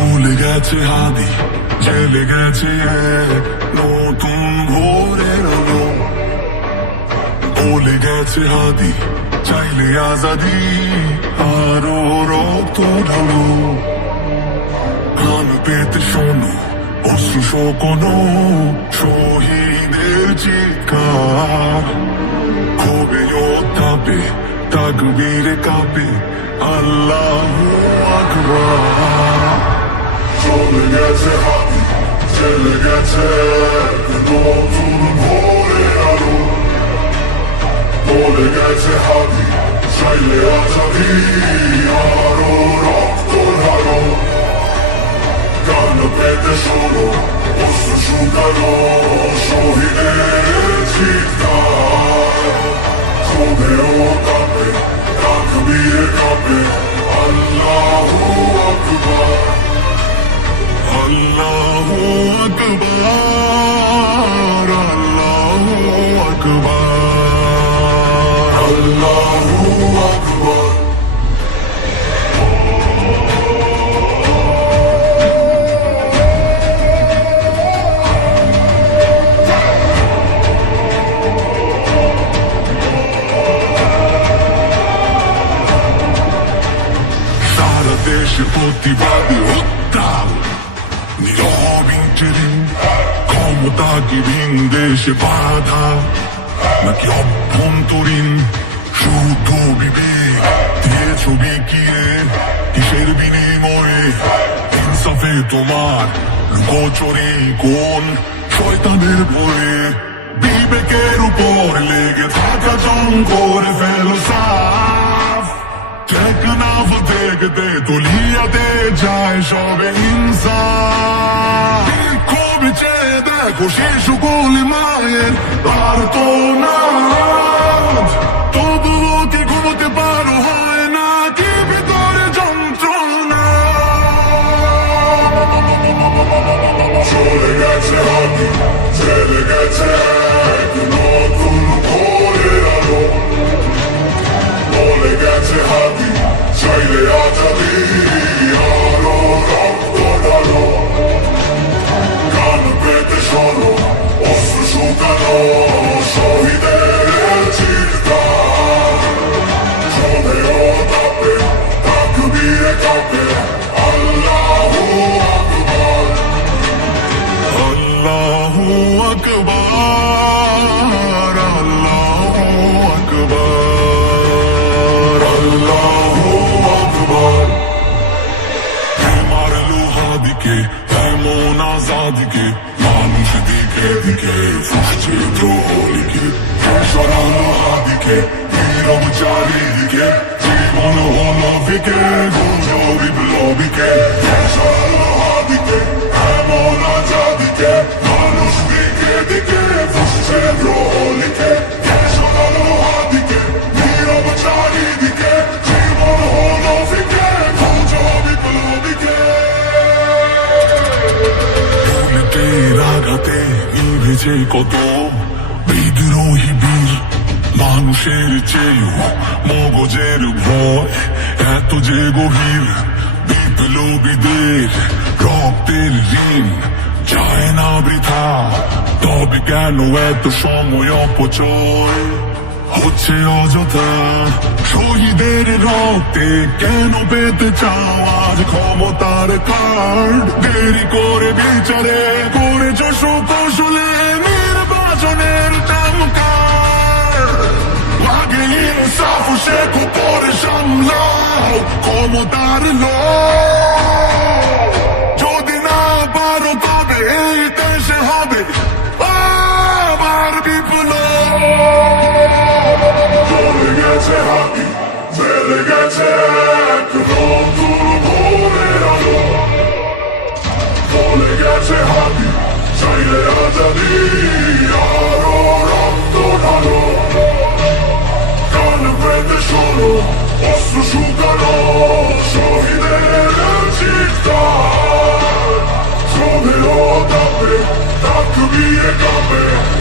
গেছে হাদি জেলে গেছে নতুন ভোরের আলো। বলে গেছে হাদি চাইলে আজাদি আরও রক্ত ঢালো। কান পেতে শোনো, অশ্রু শোকনো শহীদের চিৎকার। ক্ষোভে ও তাপে তাকবীরে কাঁপে, আল্লাহ আকবার। চলে গেছে হাতি চলে গেছে এক নতুন ভোরে আলো বলে গেছে হাতি চাইলে আজাদি আরও দেশে প্রতিবাদী উত্তাল। নীরবিঞ্চেরি ক্ষমতা ভিন দেশে বাধা। নাকি অভ্যন্তরীণ শুদ্ধ বিবেক দিয়ে ছবি কিয়ে কিসের বিনিময়ে? ইনসাফে তোমার লুকোচুরি কোন শয়তানের ভয়ে? বিবেকের উপর লেগে থাকা জং করে ফেলো সাফ। টেকনাফ দেখতে তলিয়াতে যায় সবে হিংসা। খুব চেয়ে দেখো শিশু গুলি মায়ের তার তো না। আজাদিকে মানুষ দিকে দিকে ফুসছে দ্রোহলিকে সরানো হাদিকে নীরব চারিদিকে জীবন হল দিকে গুঞ্জো নিভেছে কত বিদ্রোহী বীর মানুষের চেয়েও মগজের ভয়, এত যে গভীর বিপ্লবীদের রক্তের ঋণ যায় না বৃথা। তবে কেন এত সময় অপচয় হচ্ছে অযথা? শহীদের রক্তে কেন পেতে চাও আজ ক্ষমতার কার্ড? দেরি করে বিচারে করেছ সুকৌশলে নির্বাচনের চমকার আগে ইনসাফ শেখো পরে সামলাও ক্ষমতার লোক যদি না পারো তবে এই দেশে হবে আবার বিপ্লব চলে গেছে হাতি চলে গেছে পেতে শোনো অস্ত্র শুকানো শহীদের চিৎকার। ও তাপে তাক বিয়ে কাঁপে।